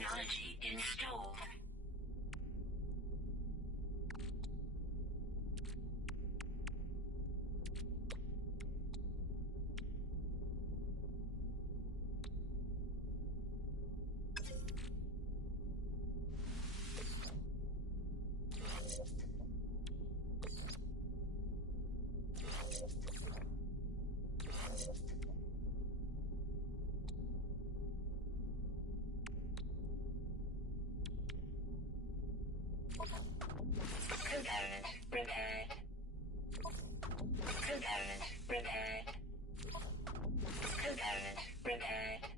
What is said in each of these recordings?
technology installed. Component repaired. Component repaired. Component repaired.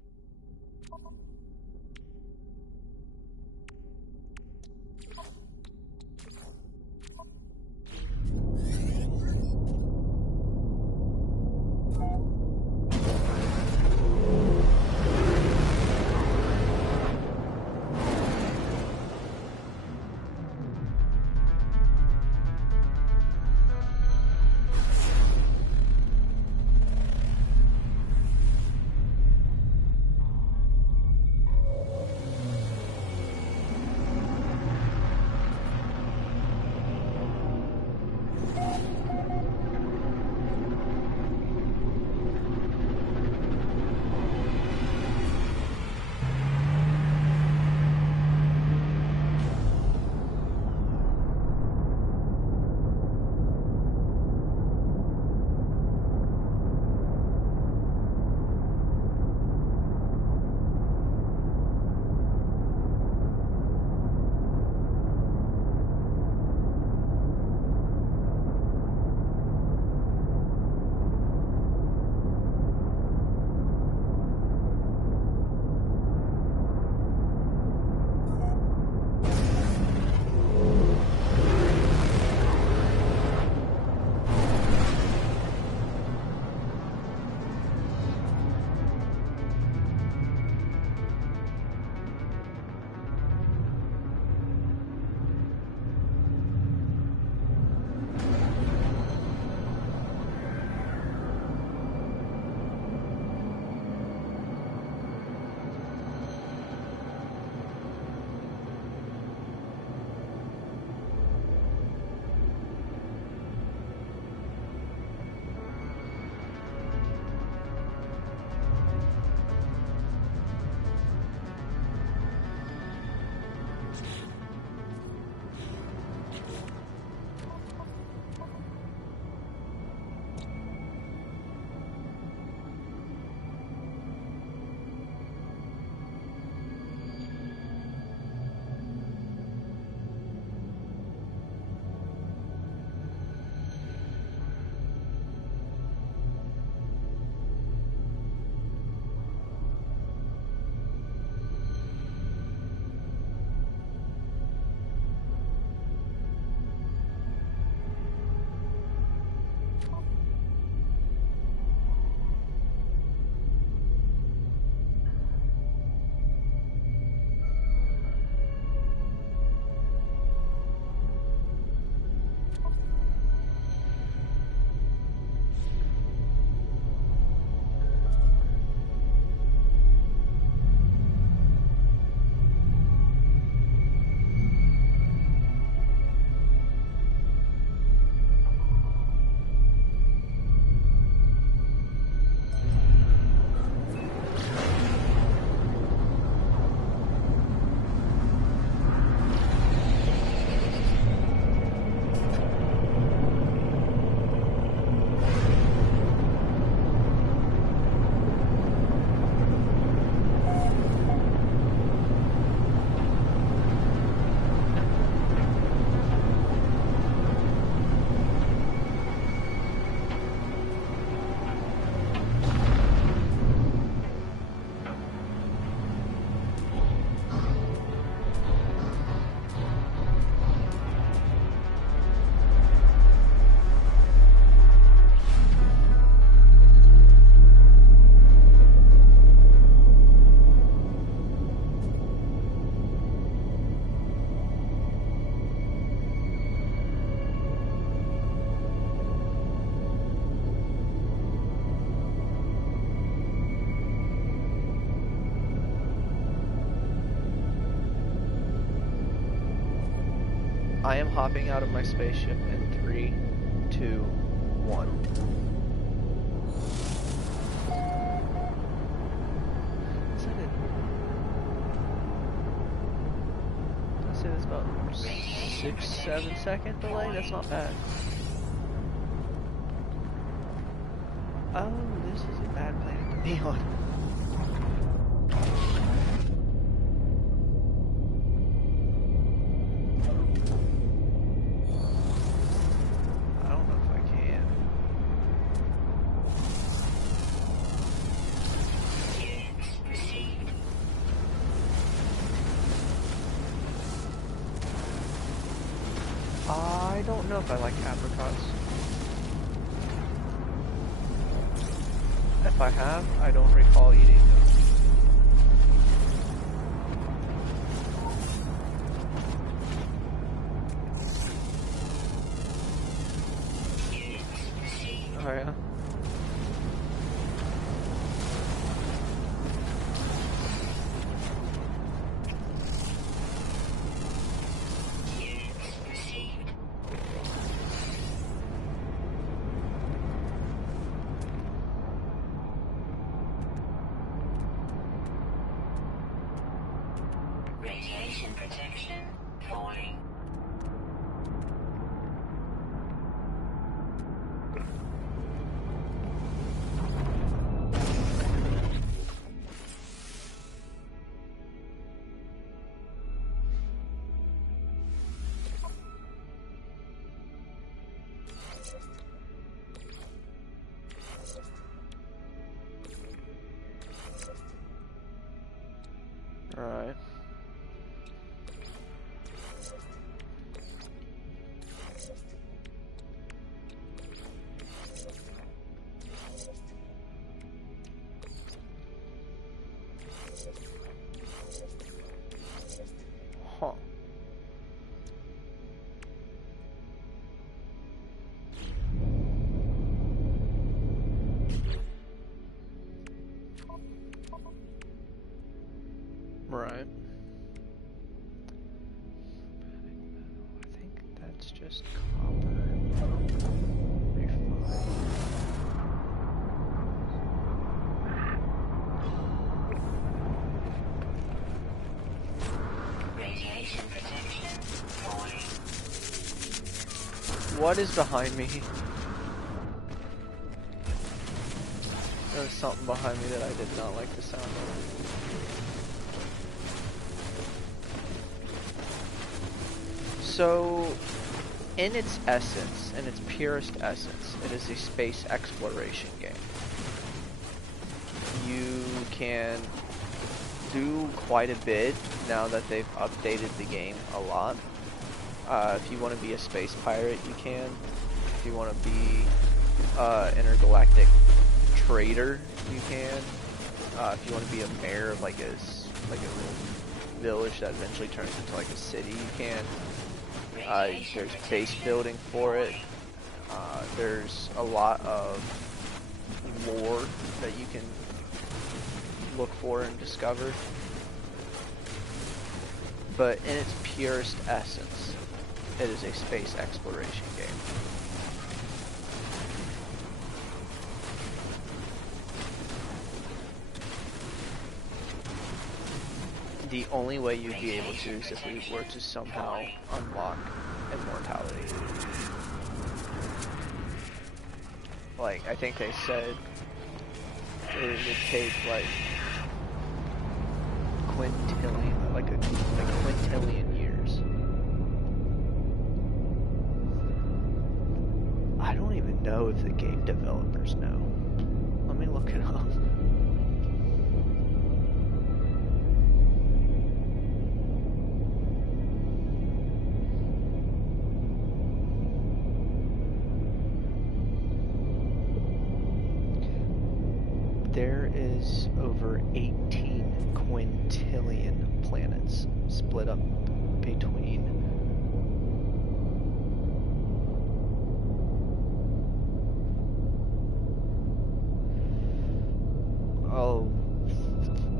I am hopping out of my spaceship in 3, 2, 1. Is that it? I'd say that's about 6, 7 second delay. That's not bad. Oh, this is a bad planet to be on. I don't know if I can. I don't know if I like apricots. If I have, I don't recall eating them. Oh yeah. Radiation protection falling. Alright. Huh. Right. I think that's just copper. Refined. Radiation protection falling. What is behind me? There was something behind me that I did not like the sound of. So, in its essence, in its purest essence, it is a space exploration game. You can do quite a bit now that they've updated the game a lot. If you want to be a space pirate, you can. If you want to be intergalactic trader, you can. If you want to be a mayor of like a little village that eventually turns into like a city, you can. There's base building for it. There's a lot of lore that you can look for and discover. But in its purest essence, it is a space exploration game. The only way you'd be able to is if we were to somehow unlock immortality. Like, I think they said it would take like quintillion years. I don't even know if the game developers know. Let me look it up. There is over 18 quintillion planets split up between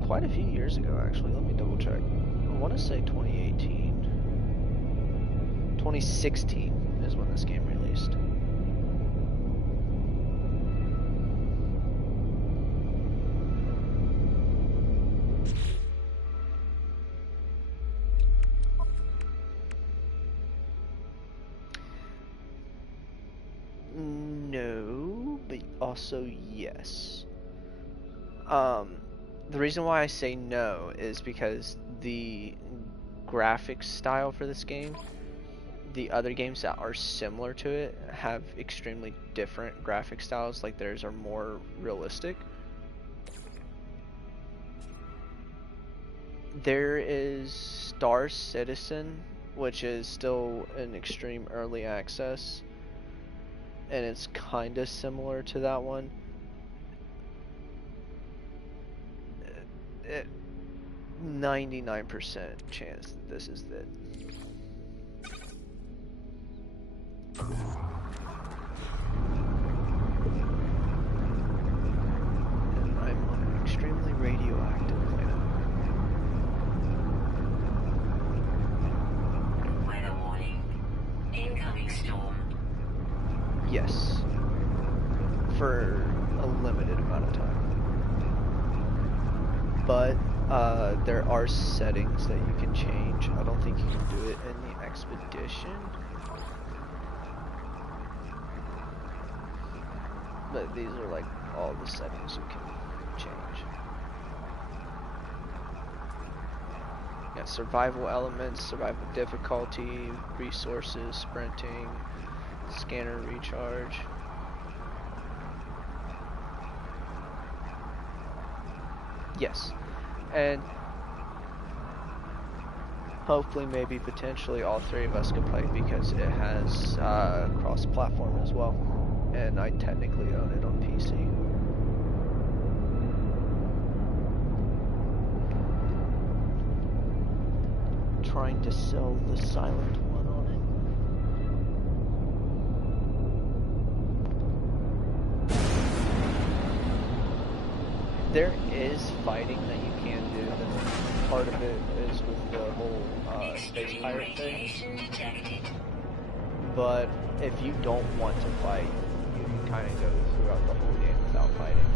quite a few years ago actually. Let me double check. I want to say 2018, 2016 is when this game released. No, but also yes. The reason why I say no is because the graphics style for this game, the other games that are similar to it have extremely different graphic styles. Like theirs are more realistic. There is Star Citizen, which is still in extreme early access, and it's kind of similar to that one. 99% chance that this is it. And I'm on an extremely radioactive planet. Weather warning. Incoming storm. Yes. For a limited amount of time. But there are settings that you can change. I don't think you can do it in the expedition. But these are like all the settings you can change. You got survival elements, survival difficulty, resources, sprinting, scanner recharge. Yes. And hopefully, maybe, potentially all three of us could play because it has cross-platform as well. And I technically own it on PC. Trying to sell the silent one on it. There is fighting that you can do. The part of it is with the whole space pirate thing. But if you don't want to fight, you can kind of go throughout the whole game without fighting.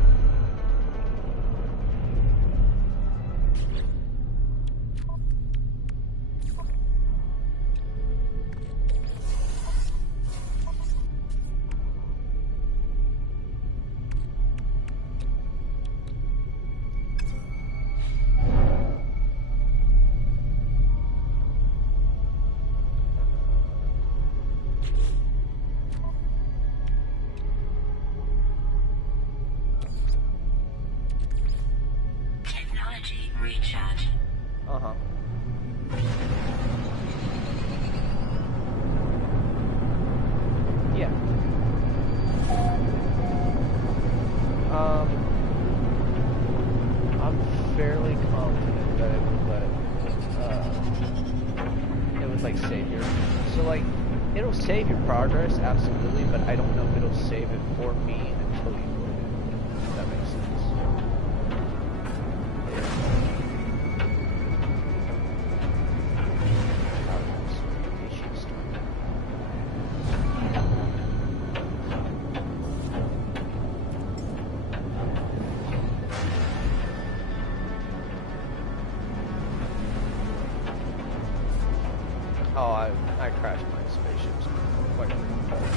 Recharge. Uh-huh. Yeah. I'm fairly confident that it would like save your, so like, it'll save your progress, absolutely, but I don't know if it'll save it for me until you load it, if that makes sense. Oh, I crashed my spaceships quite frequently.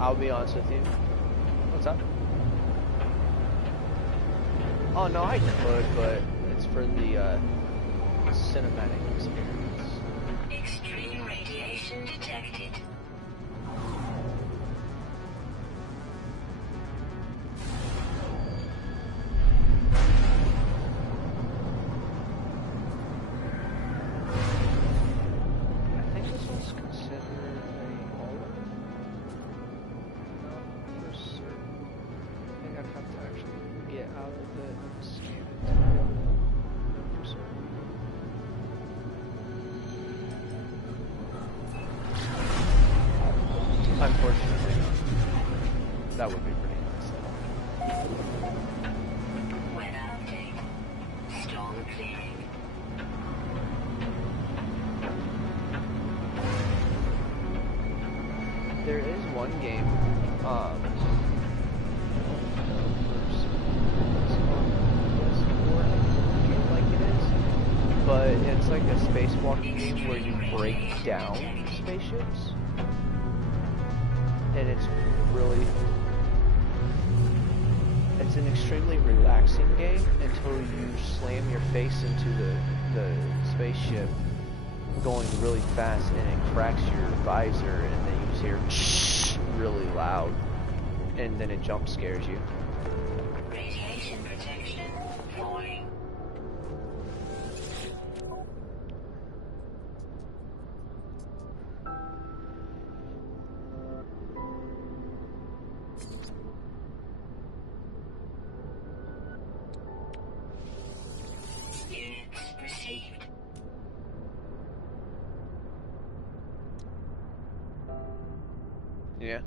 I'll be honest with you. What's up? Oh no, I could, but it's for the cinematic experience. Extreme radiation detected. Unfortunately not. That would be pretty nice though. Weather update. Storm clearing. one game, like it is, but it's like a spacewalking game where you break down spaceships, and it's an extremely relaxing game until you slam your face into the spaceship going really fast and it cracks your visor, and then you just hear really loud, and then it jump scares you. Radiation protection falling. Units received. Yeah.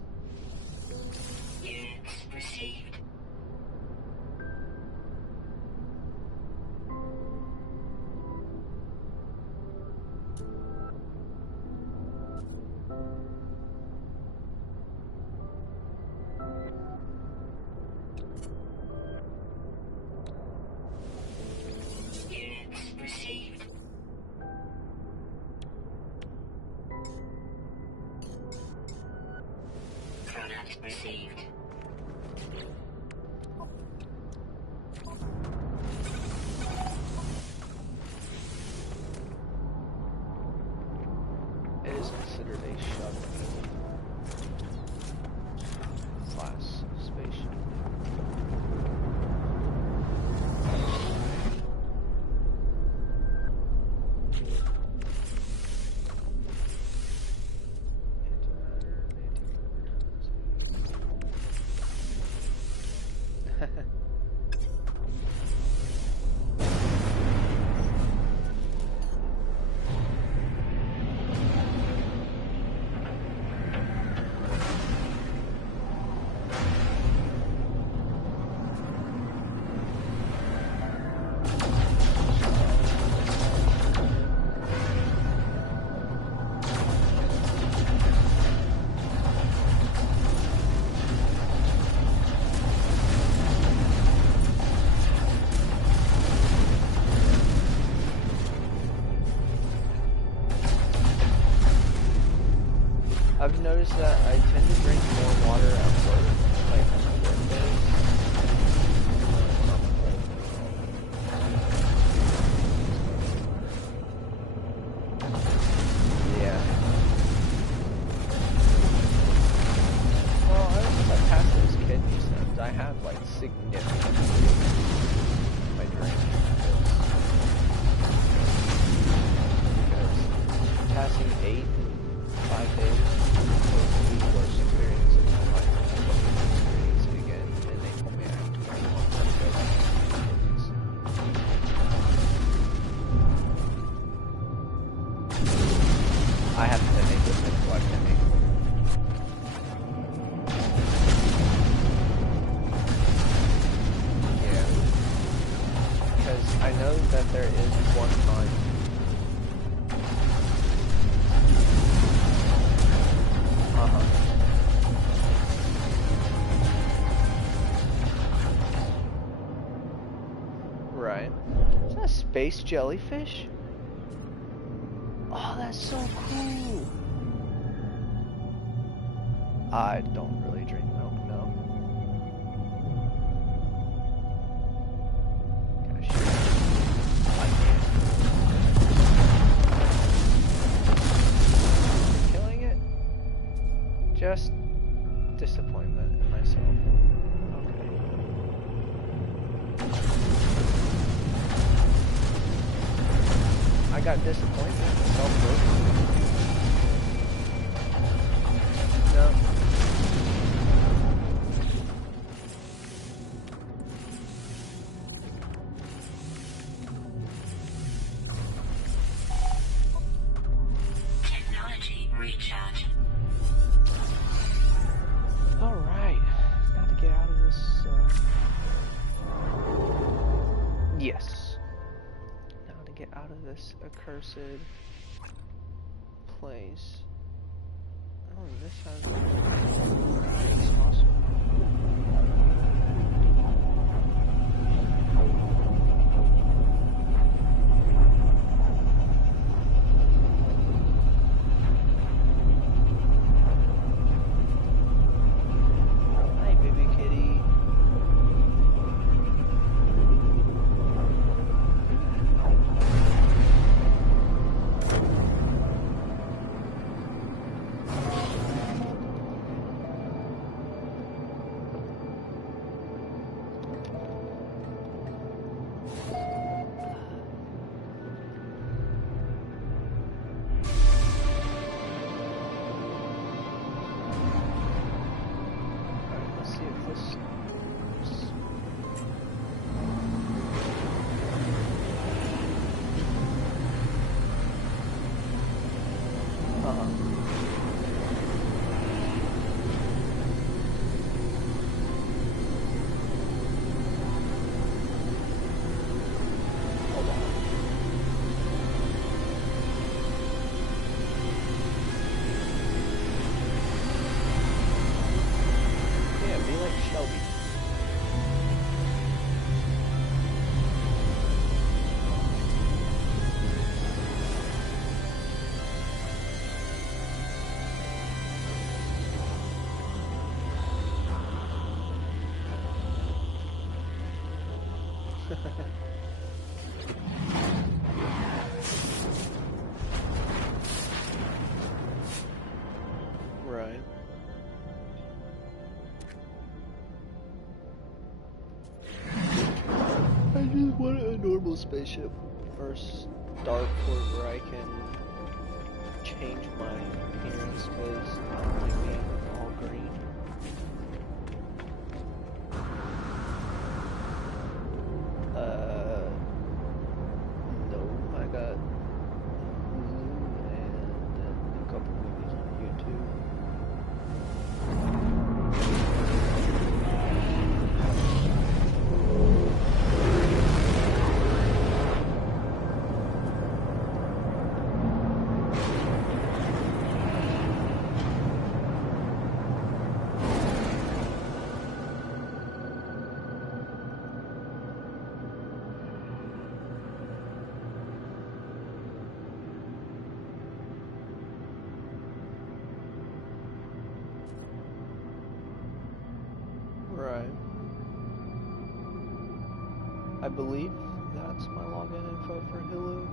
Units received. Units received. Product received. It is considered a shuttle class spaceship. I've noticed that I tend to drink more water at work, like on my work days. Yeah. Well, ever since I passed those kidney stones, I have like significant my drinking habits. Because passing 8 in 5 days was the worst experience of my life. I wasn't going to experience it again, and they told me I have 21 more days. I have to make this neglect me. Yeah. Because I know that there is one time right. Is that a space jellyfish? Oh, that's so cool. I don't really drink milk, no. Gosh. I can't. Killing it? Just disappointment in myself. I got disappointed in myself. No. Technology recharge. All right. Now to get out of this. Yes. Now to get out of this accursed place. Oh, this has... That's awesome. Hi, baby kitty. Alright, let's see if this... Hold on. Yeah, be like Shelby. Right. I just want a normal spaceship or starport where I can change my appearance because I don't like being all green. No, I got Hulu and a couple movies on YouTube. Right. I believe that's my login info for Hulu.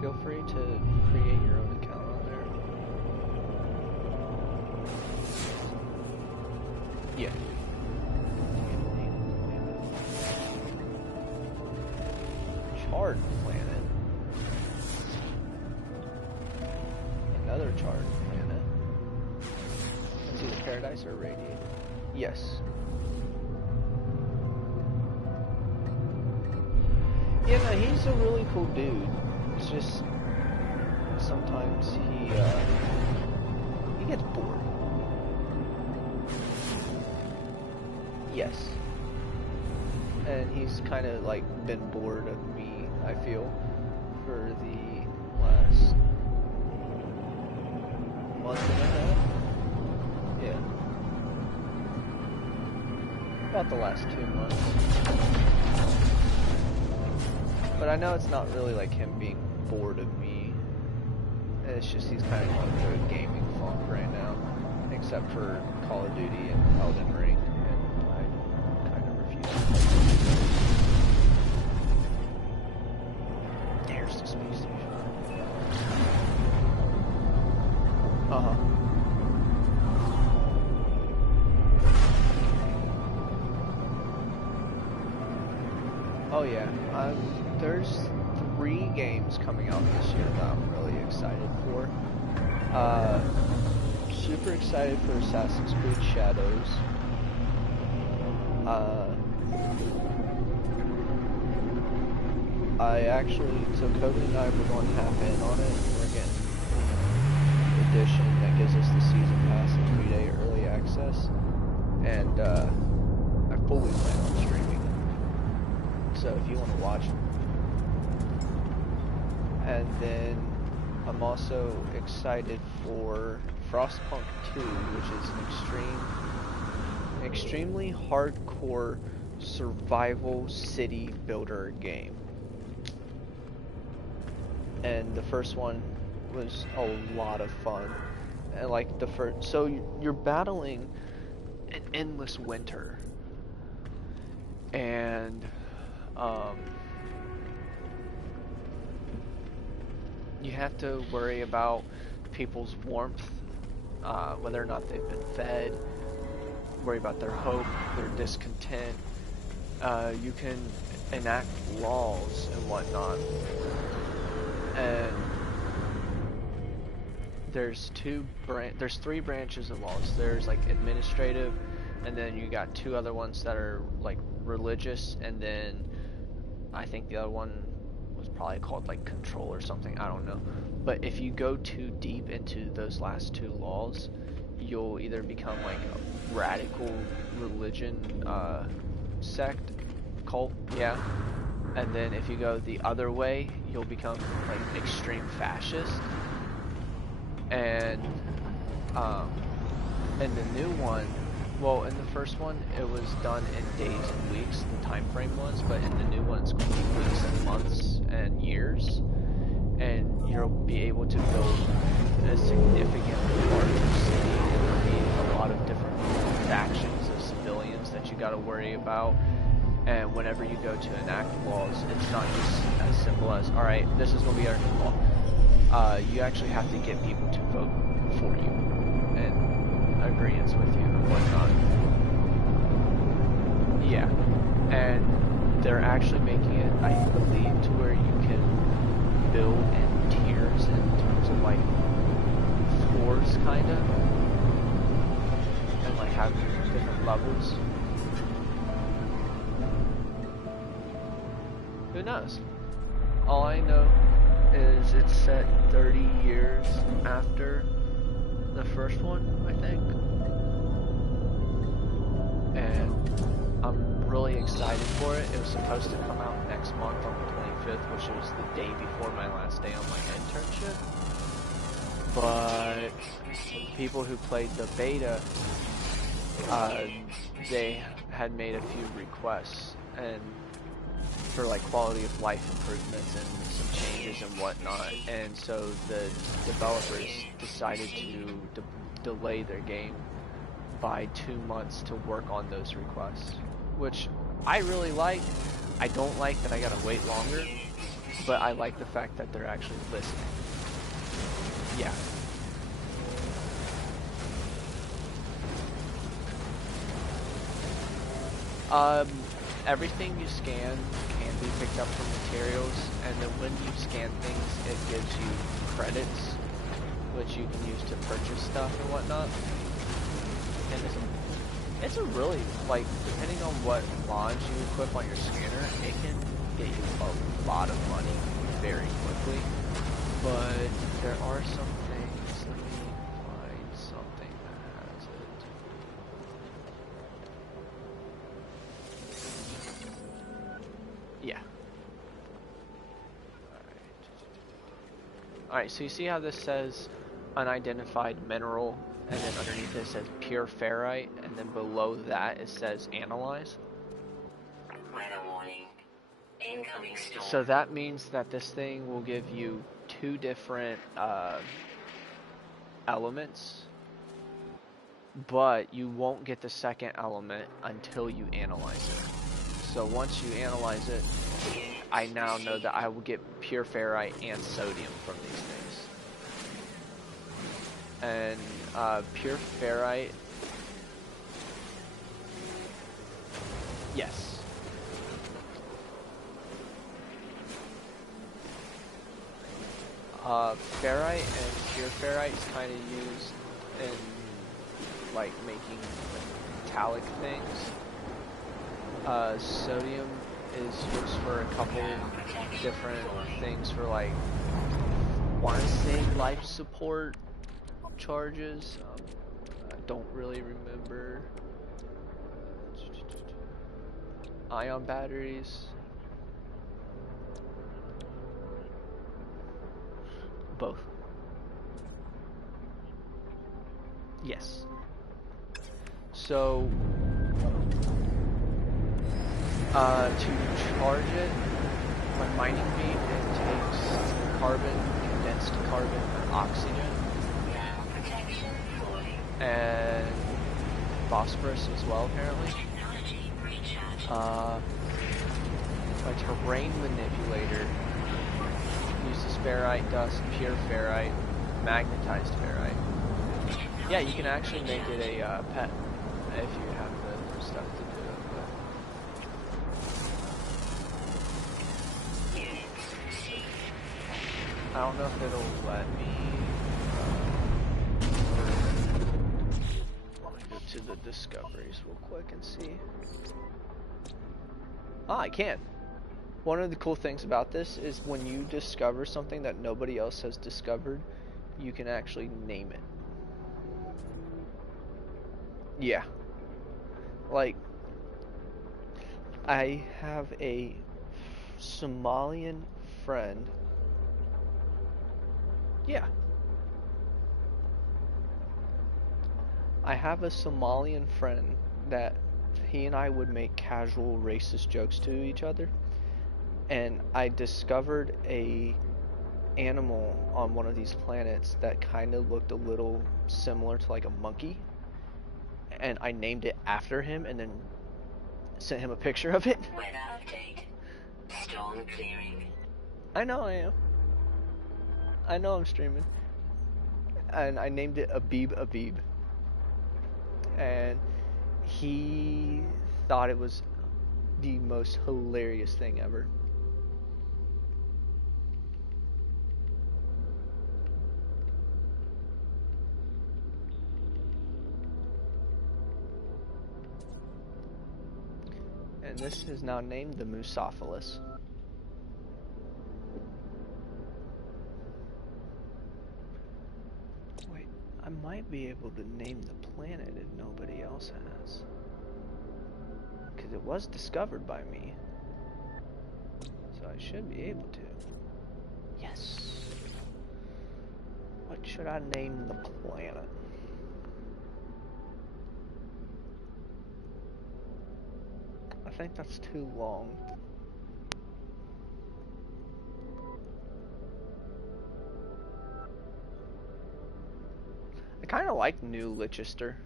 Feel free to create your own account on there. Yeah. Charred planet. Another charred planet. Let's see, the paradise or radiate? Yes. Yeah, no, he's a really cool dude. It's just sometimes he gets bored. Yes. And he's kind of like been bored of me, I feel, for the last month and a half. Yeah. About the last 2 months. But I know it's not really like him being bored of me. It's just he's kind of going through a gaming funk right now. Except for Call of Duty and Elden Ring. And I kind of refuse to play. There's the space station. Uh-huh. Oh yeah, there's 3 games coming out this year that I'm really excited for. Super excited for Assassin's Creed Shadows. So Cody and I were going half in on it. We're getting the edition that gives us the season pass and 3-day early access. And I fully plan on streaming it. So if you want to watch it. And then I'm also excited for Frostpunk 2, which is an extremely hardcore survival city builder game. And the first one was a lot of fun. And like the first, so you're battling an endless winter, and you have to worry about people's warmth, whether or not they've been fed, worry about their hope, their discontent. You can enact laws and whatnot. And there's three branches of laws. There's like administrative, and then you got two other ones that are like religious, and then I think the other one was probably called like control or something. I don't know. But if you go too deep into those last two laws, you'll either become like a radical religion sect, cult, yeah. And then if you go the other way, you'll become like extreme fascist. And in the new one, well, in the first one, it was done in days and weeks, the time frame was, but in the new one, it's going to be weeks and months and years. And you'll be able to build a significantly larger city, and there'll be a lot of different factions of civilians that you got to worry about. And whenever you go to enact laws, it's not just as simple as, alright, this is going to be our new law. You actually have to get people to vote for you and agreeance with you and whatnot. Yeah. And they're actually making it, I believe, to where you can build in tiers in terms of like floors, kind of. And like have different levels. Who knows? All I know is it's set 30 years after the first one, I think. And I'm really excited for it. It was supposed to come out next month on the 25th, which was the day before my last day on my internship. But people who played the beta, they had made a few requests and for like quality of life improvements and some changes and whatnot, and so the developers decided to delay their game by 2 months to work on those requests, which I really like. I don't like that I gotta wait longer, but I like the fact that they're actually listening. Yeah. Everything you scan can be picked up from materials, and then when you scan things, it gives you credits, which you can use to purchase stuff and whatnot. And it's a really, like, depending on what mods you equip on your scanner, it can get you a lot of money very quickly. But there are some things, let me find something that has it. Yeah. Alright, so you see how this says unidentified mineral, and then underneath it says pure ferrite, and then below that it says analyze? Weather warning. Incoming storm. So that means that this thing will give you two different elements, but you won't get the second element until you analyze it. So once you analyze it, I now know that I will get pure ferrite and sodium from these things. And pure ferrite, yes. Ferrite and pure ferrite is kind of used in like making metallic things. Sodium is used for a couple different things for like, I want to say life support charges. I don't really remember. Ion batteries. Both. Yes. So, to charge it, when mining beam, it takes carbon, condensed carbon, and oxygen, Now protection falling. and phosphorus as well, apparently. Technology recharge. A terrain manipulator uses ferrite dust, pure ferrite, magnetized ferrite. Yeah, you can actually make it a pet if you have the stuff to do it. But Units received. I don't know if it'll let me. Let me go to the discoveries real quick and see. Ah, I can. One of the cool things about this is when you discover something that nobody else has discovered, you can actually name it. Yeah. Like, I have a Somalian friend. Yeah. I have a Somalian friend that he and I would make casual racist jokes to each other. And I discovered a animal on one of these planets that kind of looked a little similar to like a monkey. And I named it after him and then sent him a picture of it. Weather update. Storm clearing. I know I am. I know I'm streaming. And I named it Abib. And he thought it was the most hilarious thing ever. And this is now named the Moosophilus. Wait, I might be able to name the planet if nobody else has. Because it was discovered by me. So I should be able to. Yes. What should I name the planet? I think that's too long. I kind of like New Lichester.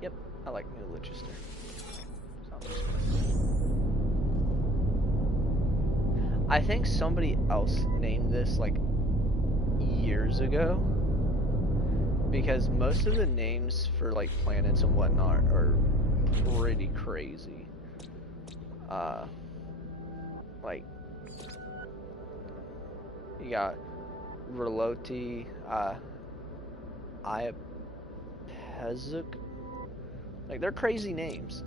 Yep, I like New Lichester. Sounds good. I think somebody else named this like years ago. Because most of the names for like planets and whatnot are pretty crazy. Like you got Reloti, Iapezuk. Like they're crazy names.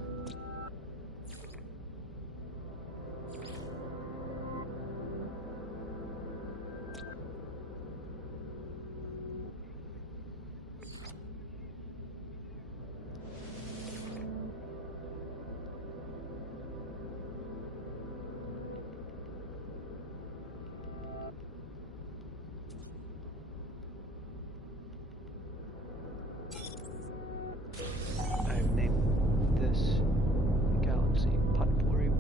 I've named this galaxy Potpourri 1.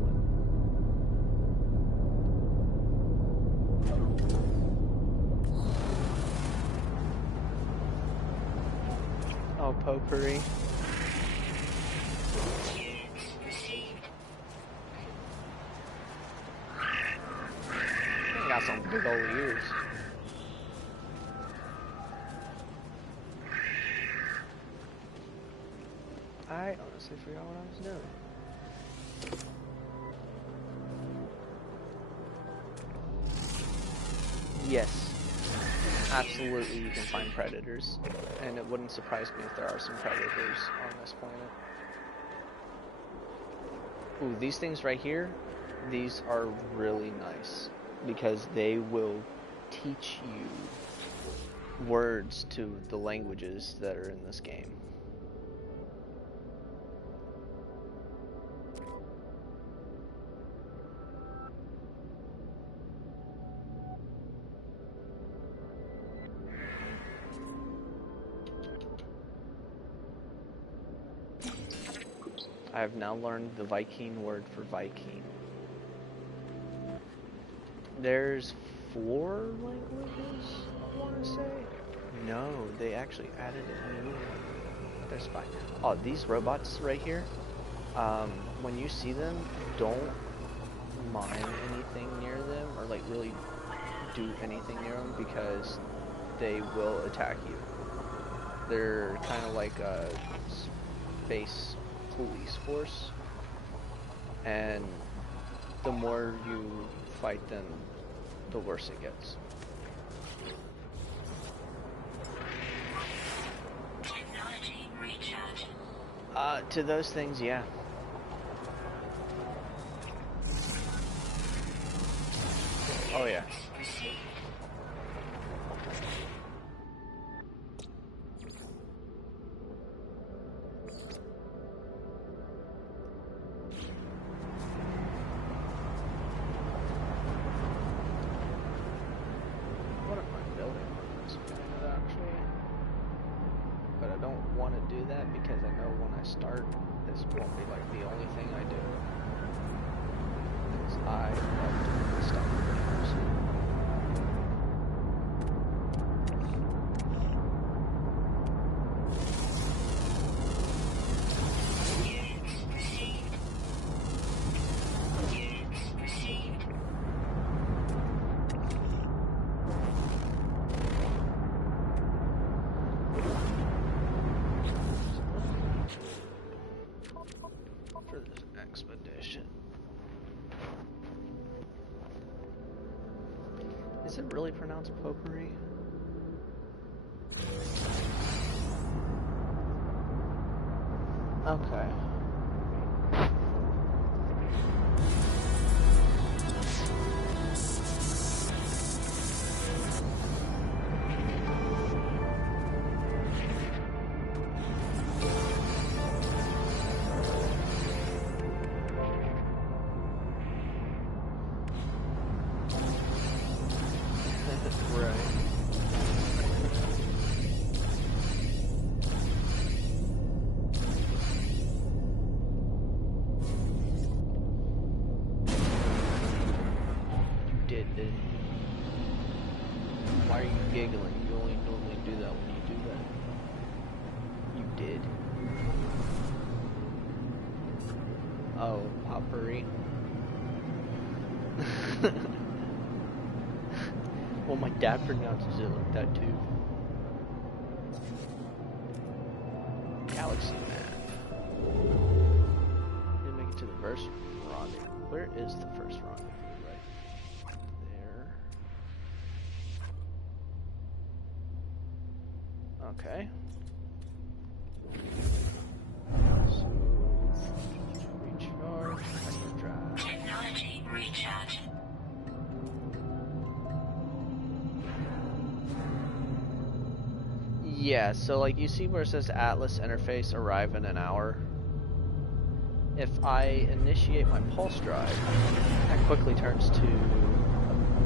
Oh, potpourri. Units received. I got some big old ears. I honestly forgot what I was doing. Yes, absolutely you can find predators, and it wouldn't surprise me if there are some predators on this planet. Ooh, these things right here, these are really nice, because they will teach you words to the languages that are in this game. I have now learned the Viking word for Viking. There's 4 languages, I want to say. No, they actually added a new one. There's 5. Oh, these robots right here, when you see them, don't mine anything near them or like really do anything near them because they will attack you. They're kind of like a space police force, and the more you fight them, the worse it gets. Technology recharge. To those things, yeah. Oh yeah. Received. What am I building on this planet actually? But I don't want to do that because I know when I start, this won't be like the only thing I do. Because I love doing this stuff with games. Units received. Units received. For this expedition. Is it really pronounced potpourri? Okay. Right. You didn't you? Why are you giggling? You only normally do that when you do that. You did. Oh, potpourri. Well, my dad pronounces it like that too. Galaxy map. Didn't make it to the first rendezvous. Where is the first rendezvous? Right there. Okay. So, recharge, hyperdrive. Technology recharge. Yeah, so like you see where it says Atlas interface arrive in an hour. If I initiate my pulse drive, that quickly turns to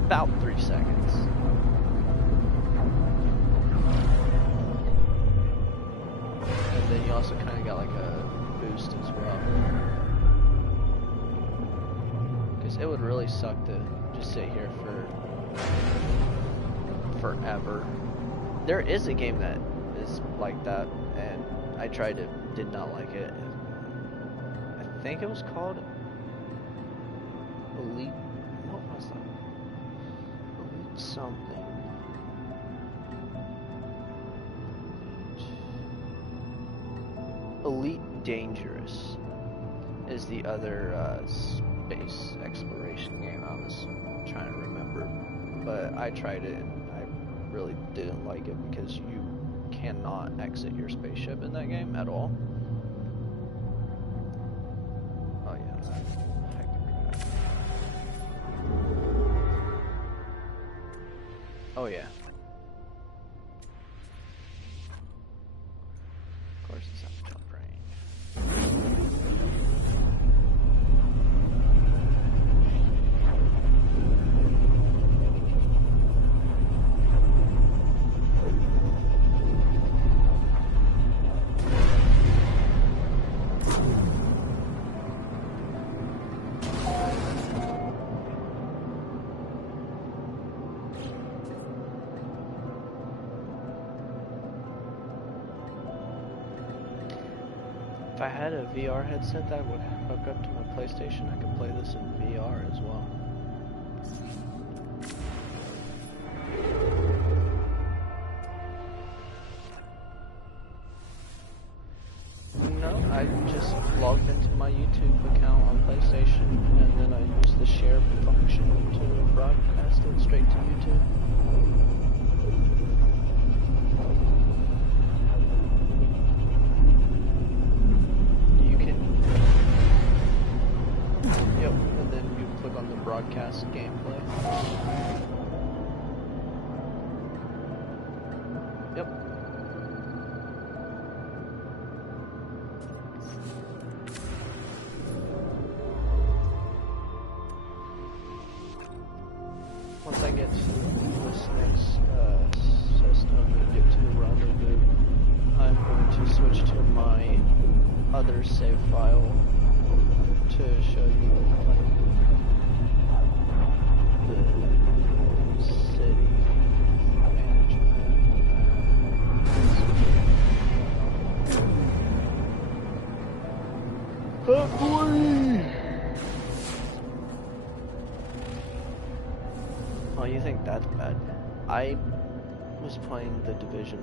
about 3 seconds. And then you also kind of got like a boost as well. Because it would really suck to just sit here for forever. There is a game that is like that, and I tried it, did not like it. I think it was called Elite, what was that? Elite something. Elite Dangerous is the other space exploration game I was trying to remember. But I tried it and I really didn't like it because you cannot exit your spaceship in that game at all. Oh yeah. Oh yeah. Of course it's at the jump range. I had a VR headset that would hook up to my PlayStation, I could play this in VR as well. No, I just logged into my YouTube account on PlayStation, and then I used the share function to broadcast it straight to YouTube. You can... Yep, and then you click on the broadcast gameplay. Yep. Once I get to this next system and get to the rendezvous, I'm going to switch to my other save file to show you the city management. Oh, you think that's bad? I was playing the Division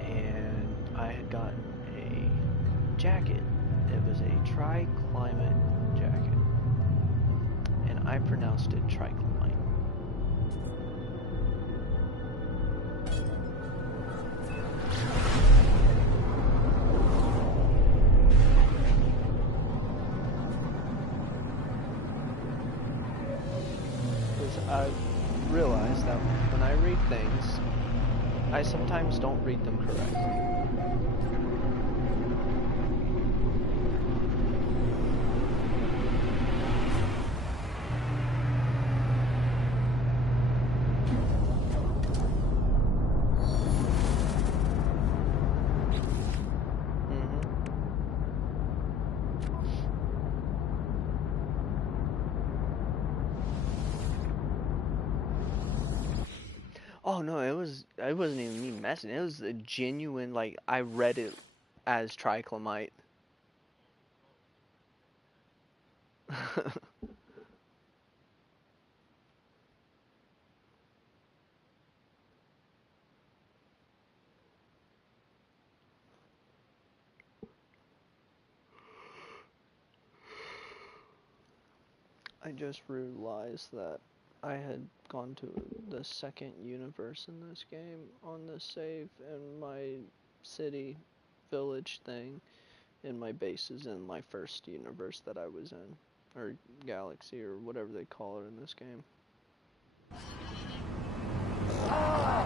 1, and I had gotten a jacket. It was a tri-climate jacket, and I pronounced it triclimite. I realize that when I read things, I sometimes don't read them correctly. Oh no, it wasn't even me messing. It was a genuine, like, I read it as triclimite. I just realized that I had gone to the second universe in this game on this save, and my city, village thing, and my base is in my first universe that I was in, or galaxy, or whatever they call it in this game. Ah,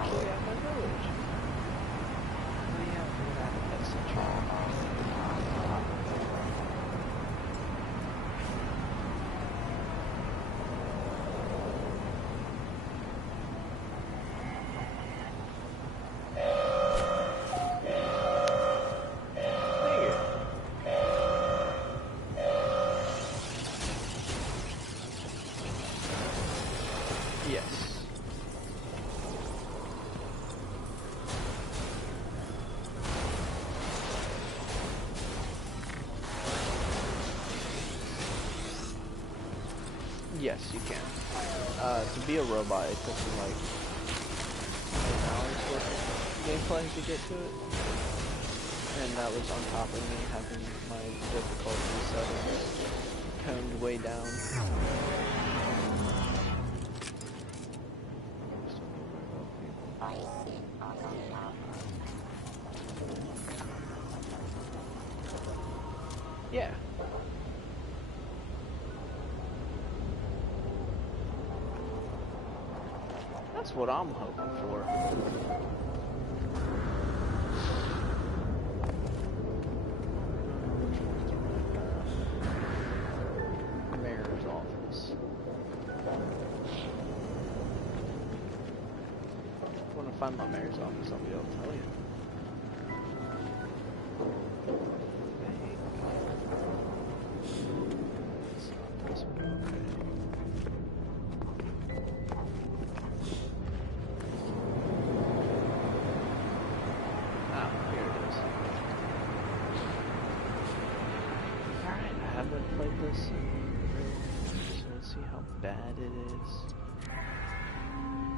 actually at my village. Oh yeah, I forgot I had that central. Yes, you can. To be a robot, it took me like 10 hours worth of gameplay to get to it. And that was on top of me having my difficulty settings toned way down. Yeah. That's what I'm hoping for. Mayor's office. When I find my mayor's office, I'll be able to tell you. It's not this one. Okay. Ah, here it is. haven't played this in really, so let's see how bad it is.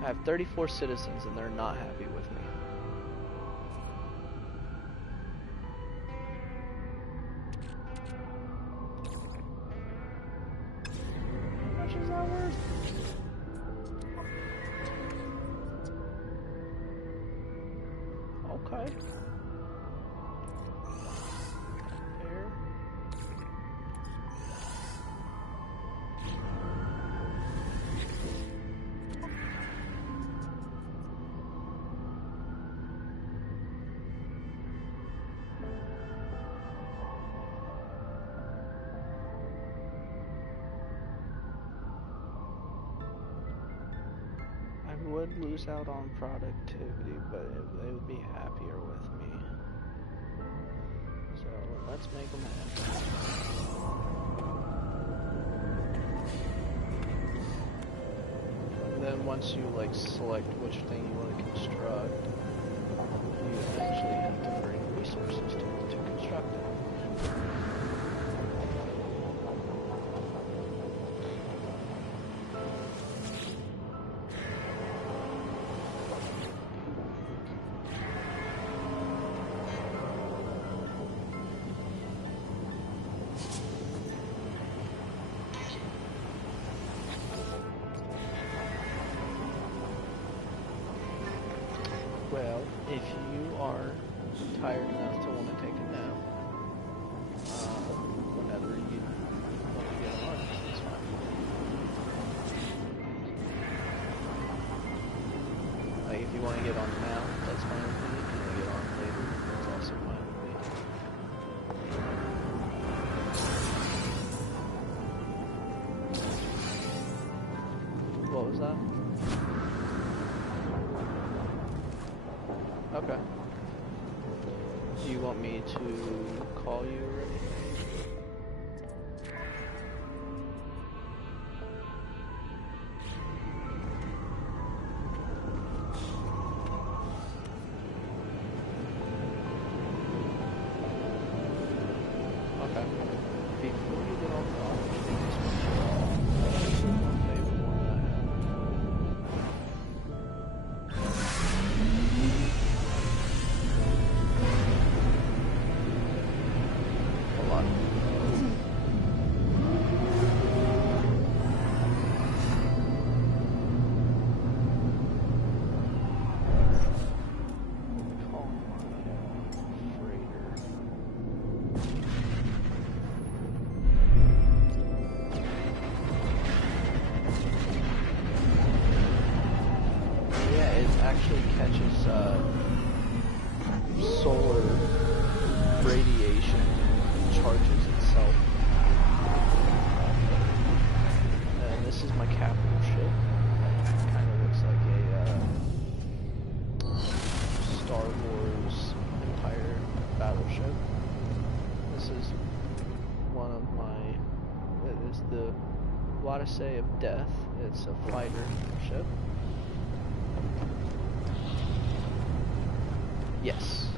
I have 34 citizens and they're not happy with me. How much is that worth? Okay. There. I would lose out on productivity, but they would be happier with me. So let's make them happy. And then once you like select which thing you want to construct, you actually have to bring resources to construct it. Well, if you are tired enough to want to take a nap, whenever you want to get on, it's fine. Like, if you want to get on now, that's fine with me. If you want to get on later, that's also fine with me. What was that? Okay. Do you want me to call you or anything? Okay. Before you get on the office, one favorite one that I have. Actually catches solar radiation and charges itself. And this is my capital ship. Kind of looks like a Star Wars Empire battleship. This is one of my. It is the Odyssey of Death. It's a fighter ship. Yes.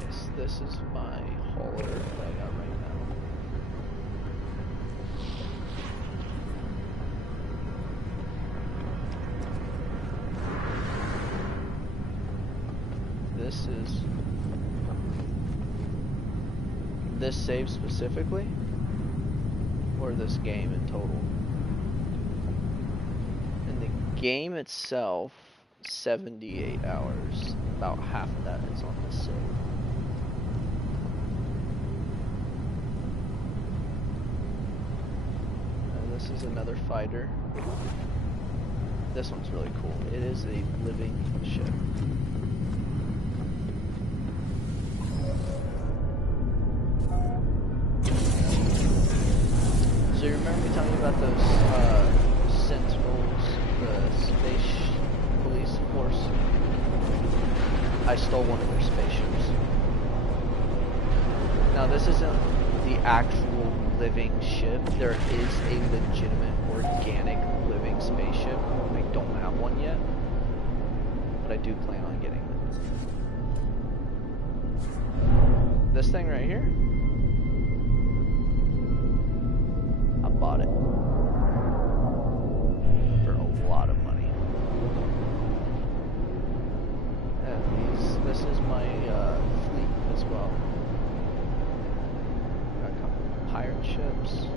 Yes, this is my hauler that I got right now. This save specifically? Or this game in total? In the game itself, 78 hours. About half of that is on this save. And this is another fighter. This one's really cool. It is a living ship. So you remember me telling you about those Sentinels, the space police force? I stole one of their spaceships. Now this isn't the actual living ship. There is a legitimate organic living spaceship. I don't have one yet, but I do plan on getting it. This thing right here, I bought it for a lot of money. And this is my fleet as well. Got a couple of pirate ships.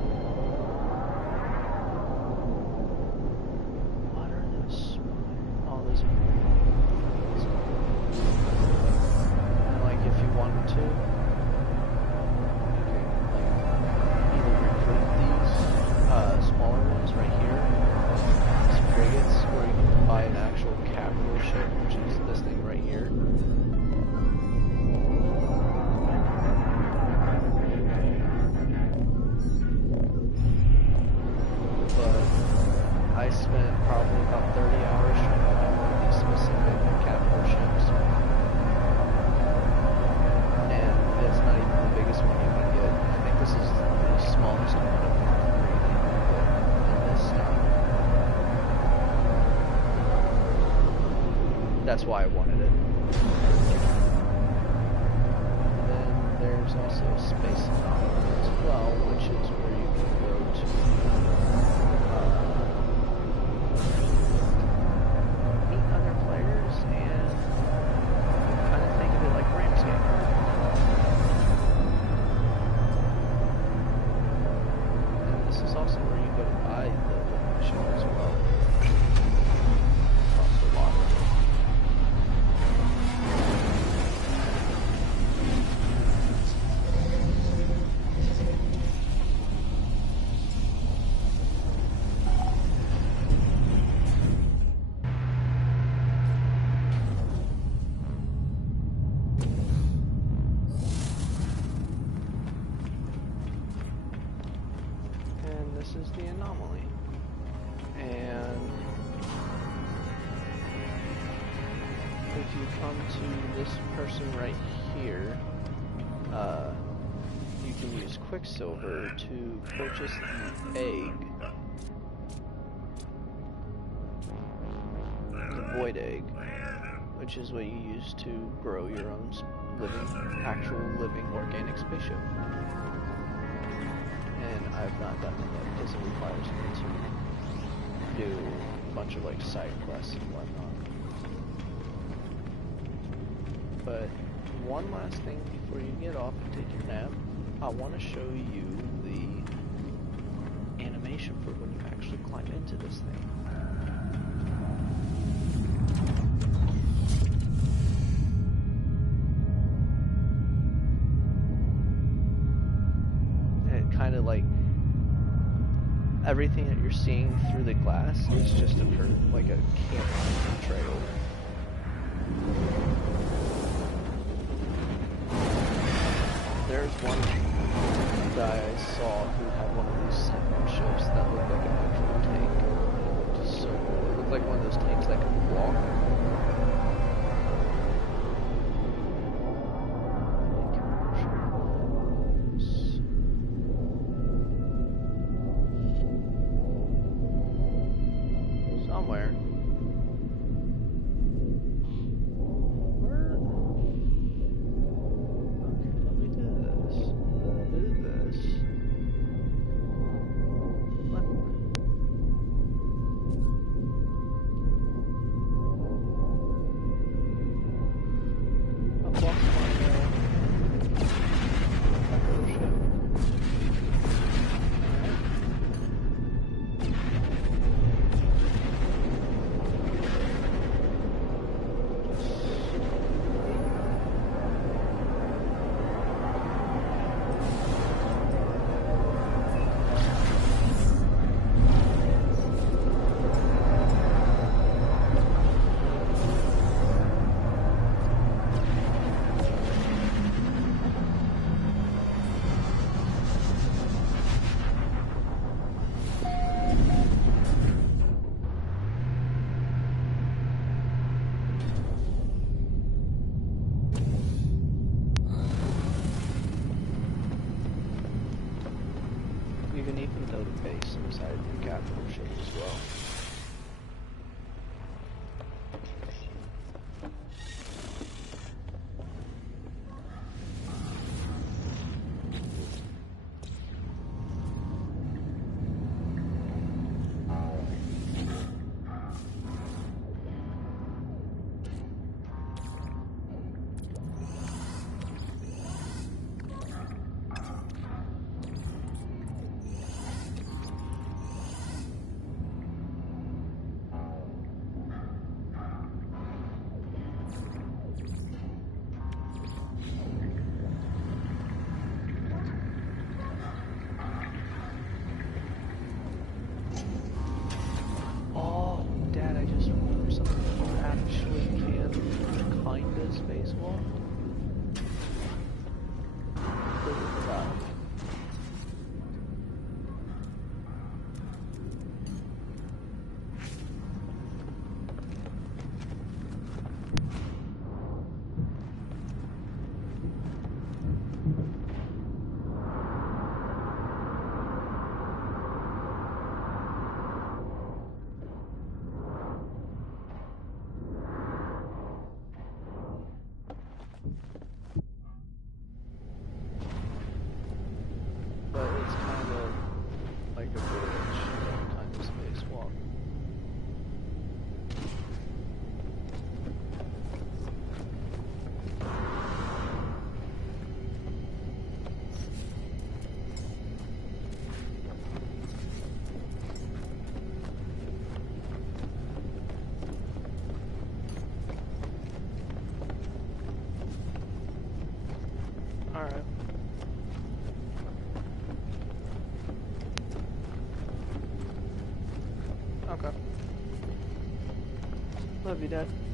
What are those? Oh, those are. And like, if you wanted to, you can like either recruit these smaller ones right here, these frigates, or you can buy an actual capital ship, which is this thing right here. But I spent probably about 30 hours trying to find one of these specific capital ships. And it's not even the biggest one you can get. I think this is the smallest one of the three that you can get in this style. That's why I wanted it. And then there's also a space anomaly as well, which is where you can go to meet other players and kind of think of it like Ram's game. And this is also where you go to buy the ship as well. Costs a lot. This is the anomaly, and if you come to this person right here, you can use Quicksilver to purchase the egg, the void egg, which is what you use to grow your own actual living organic spaceship. And I've not done it yet because it requires me to do a bunch of like side quests and whatnot. But one last thing before you get off and take your nap, I want to show you the animation for when you actually climb into this thing. Kind of like everything that you're seeing through the glass is just like a camera trail. There's one guy I saw who had one of these Sentinel ships that looked like an actual tank. It looked so cool. It looked like one of those tanks that could walk. You can even build a base inside the capital ship as well. Love you, Dad.